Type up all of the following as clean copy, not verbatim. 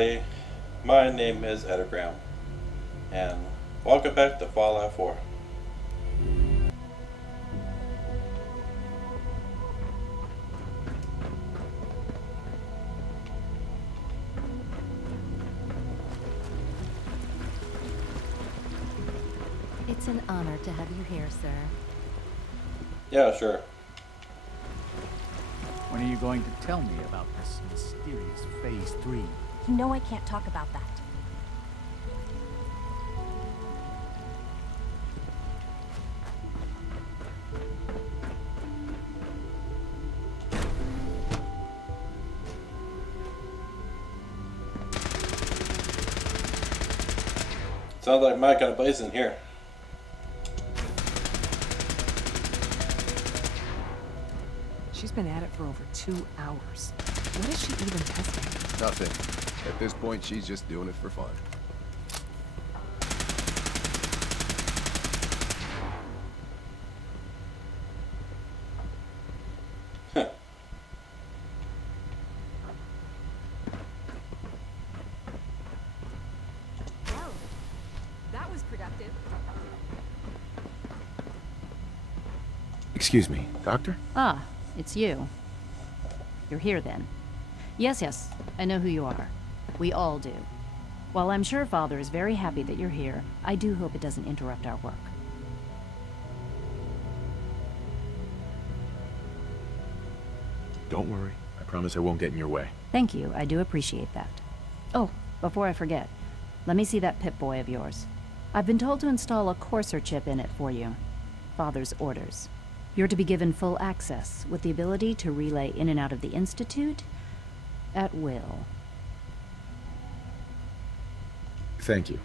everybody, my name is Edagram, and welcome back to Fallout 4. It's an honor to have you here, sir. Yeah, sure. When are you going to tell me about this mysterious Phase 3? You know I can't talk about that. Sounds like my kind of place in here. She's been at it for over 2 hours. What is she even testing? Nothing. At this point, she's just doing it for fun. Well, that was productive. Excuse me, Doctor? Ah, it's you. You're here then. Yes, I know who you are. We all do. While I'm sure Father is very happy that you're here, I do hope it doesn't interrupt our work. Don't worry. I promise I won't get in your way. Thank you, I do appreciate that. Oh, before I forget, let me see that Pip-Boy of yours. I've been told to install a Courser chip in it for you. Father's orders. You're to be given full access, with the ability to relay in and out of the Institute at will. Thank you.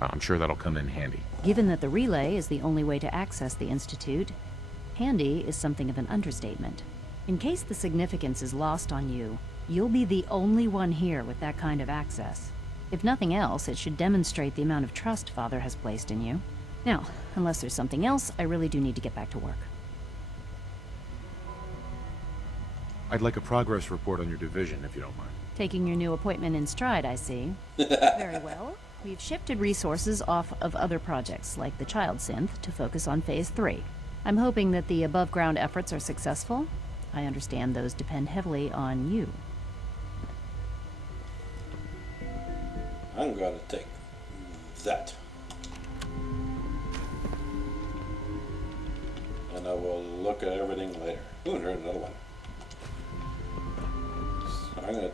I'm sure that'll come in handy. Given that the relay is the only way to access the Institute, handy is something of an understatement. In case the significance is lost on you, you'll be the only one here with that kind of access. If nothing else, it should demonstrate the amount of trust Father has placed in you. Now, unless there's something else, I really do need to get back to work. I'd like a progress report on your division, if you don't mind. Taking your new appointment in stride, I see. Very well. We've shifted resources off of other projects, like the Child Synth, to focus on Phase 3. I'm hoping that the above-ground efforts are successful. I understand those depend heavily on you. I'm gonna take that. And I will look at everything later. Ooh, there's another one. So I'm gonna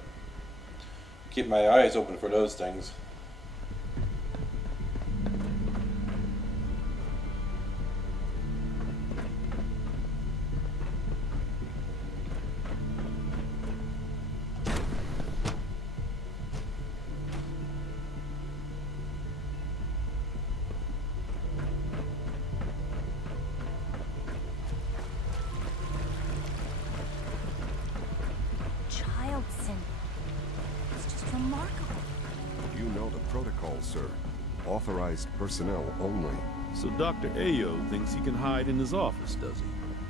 keep my eyes open for those things. Child synth. It's just remarkable. You know the protocol, sir. Authorized personnel only. So Dr. Ayo thinks he can hide in his office, does he?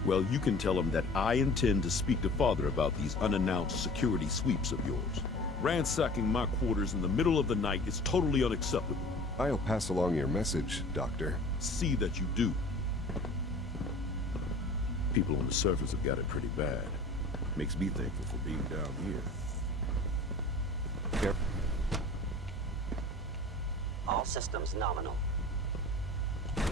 Well, you can tell him that I intend to speak to Father about these unannounced security sweeps of yours. Ransacking my quarters in the middle of the night is totally unacceptable. I'll pass along your message, Doctor. See that you do. People on the surface have got it pretty bad. Makes me thankful for being down here. Care- All systems nominal. I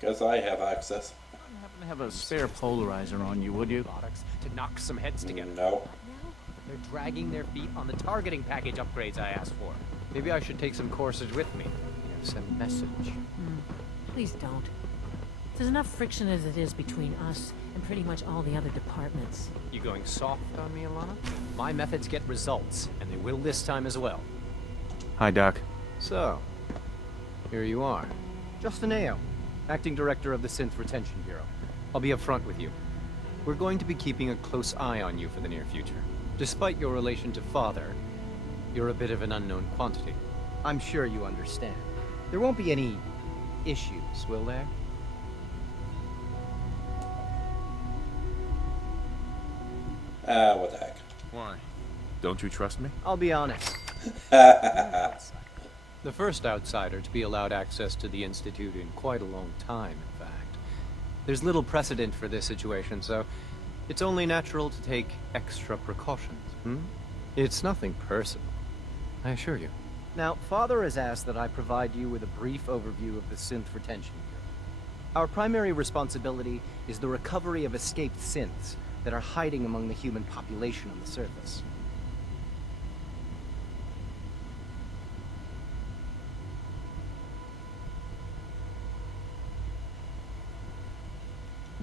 guess I have access. I happen to have a spare polarizer on you, would you? Products to knock some heads together. No. They're dragging their feet on the targeting package upgrades I asked for. Maybe I should take some courses with me. Send a message. Please don't. There's enough friction as it is between us and pretty much all the other departments. You going soft on me, Alana? My methods get results, and they will this time as well. Hi, Doc. So, here you are. Justin Ayo, Acting Director of the Synth Retention Bureau. I'll be upfront with you. We're going to be keeping a close eye on you for the near future. Despite your relation to Father, you're a bit of an unknown quantity. I'm sure you understand. There won't be any issues, will there? What the heck? Why? Don't you trust me? I'll be honest. The first outsider to be allowed access to the Institute in quite a long time, in fact. There's little precedent for this situation, so it's only natural to take extra precautions, It's nothing personal, I assure you. Now, Father has asked that I provide you with a brief overview of the synth retention bureau. Our primary responsibility is the recovery of escaped synths that are hiding among the human population on the surface.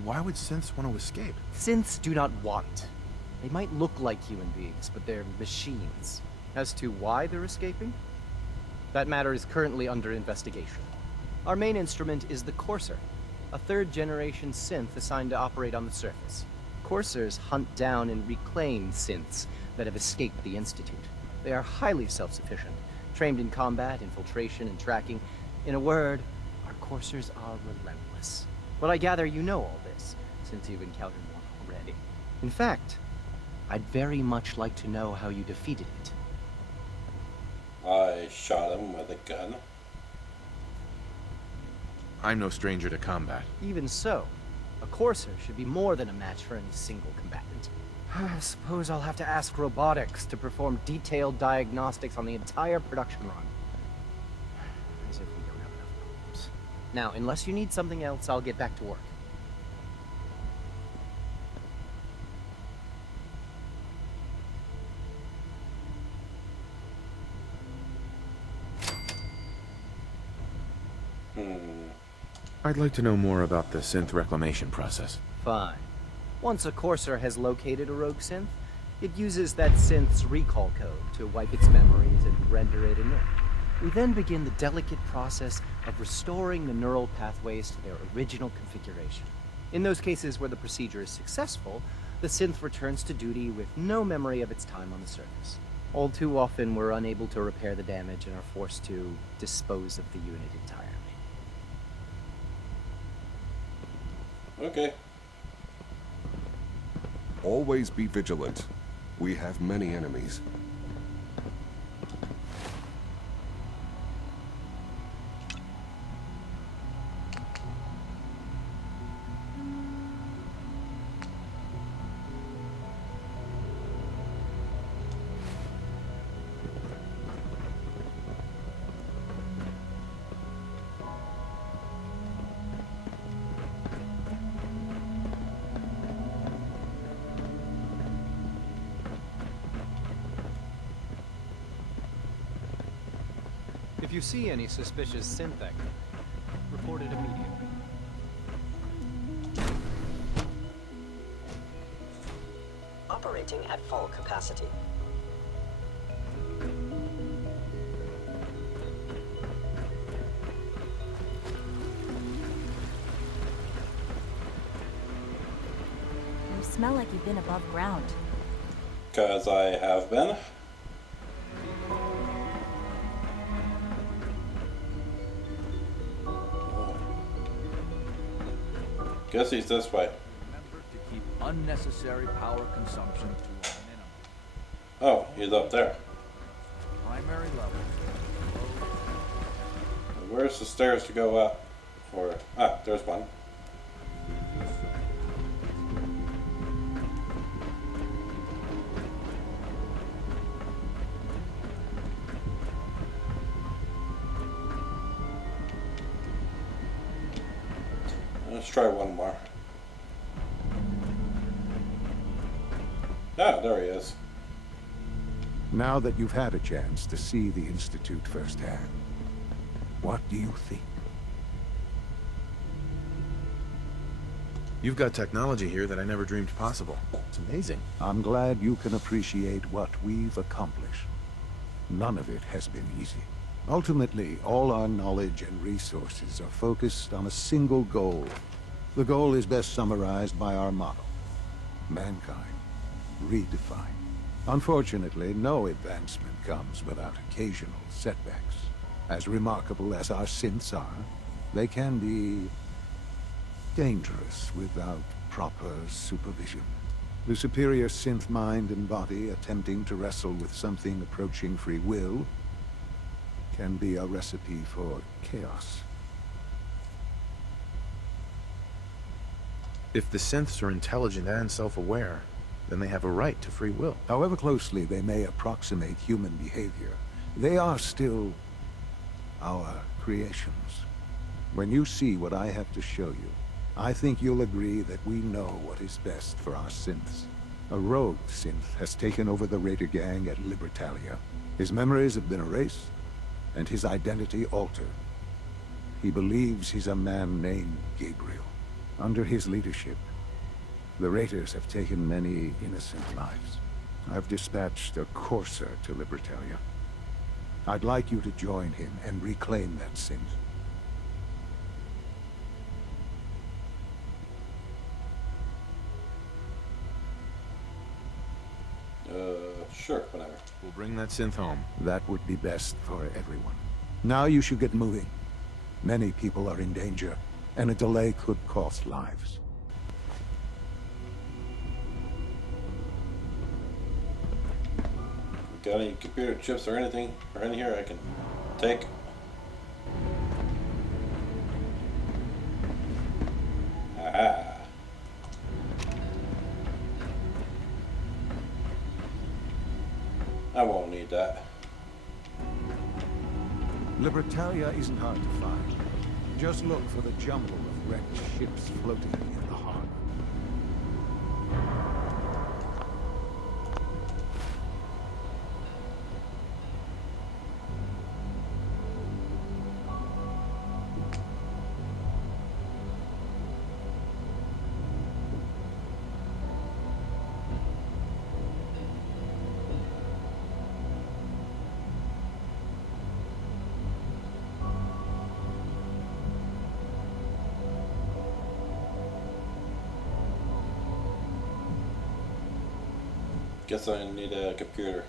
Why would synths want to escape? Synths do not want. They might look like human beings, but they're machines. As to why they're escaping? That matter is currently under investigation. Our main instrument is the Courser, a third-generation synth assigned to operate on the surface. Coursers hunt down and reclaim synths that have escaped the Institute. They are highly self-sufficient, trained in combat, infiltration, and tracking. In a word, our Coursers are relentless. But I gather you know all this, since you've encountered one already. In fact, I'd very much like to know how you defeated it. I shot him with a gun. I'm no stranger to combat. Even so, a Courser should be more than a match for any single combatant. I suppose I'll have to ask robotics to perform detailed diagnostics on the entire production run. As if we don't have enough problems. Now, unless you need something else, I'll get back to work. I'd like to know more about the synth reclamation process. Fine. Once a Courser has located a rogue synth, it uses that synth's recall code to wipe its memories and render it inert. We then begin the delicate process of restoring the neural pathways to their original configuration. In those cases where the procedure is successful, the synth returns to duty with no memory of its time on the surface. All too often, we're unable to repair the damage and are forced to dispose of the unit entirely. Okay. Always be vigilant. We have many enemies. If you see any suspicious synth activity, report it immediately. Operating at full capacity. You smell like you've been above ground. 'Cause I have been. Guess he's this way. Remember to keep unnecessary power consumption to a minimum. Oh, he's up there. Primary level. Where's the stairs to go up? Or, there's one. Let's try one more. Ah, there he is. Now that you've had a chance to see the Institute firsthand, what do you think? You've got technology here that I never dreamed possible. It's amazing. I'm glad you can appreciate what we've accomplished. None of it has been easy. Ultimately, all our knowledge and resources are focused on a single goal. The goal is best summarized by our motto: mankind redefined. Unfortunately, no advancement comes without occasional setbacks. As remarkable as our synths are, they can be dangerous without proper supervision. The superior synth mind and body attempting to wrestle with something approaching free will can be a recipe for chaos. If the synths are intelligent and self-aware, then they have a right to free will. However closely they may approximate human behavior, they are still our creations. When you see what I have to show you, I think you'll agree that we know what is best for our synths. A rogue synth has taken over the Raider gang at Libertalia. His memories have been erased, and his identity altered. He believes he's a man named Gabriel. Under his leadership, the Raiders have taken many innocent lives. I've dispatched a courser to Libertalia. I'd like you to join him and reclaim that synth. Sure, whatever. We'll bring that synth home. That would be best for everyone. Now you should get moving. Many people are in danger, and a delay could cost lives. Got any computer chips or anything in here I can take? Aha. I won't need that. Libertalia isn't hard to find. Just look for the jumble of wrecked ships floating in the harbor. Guess I need a computer.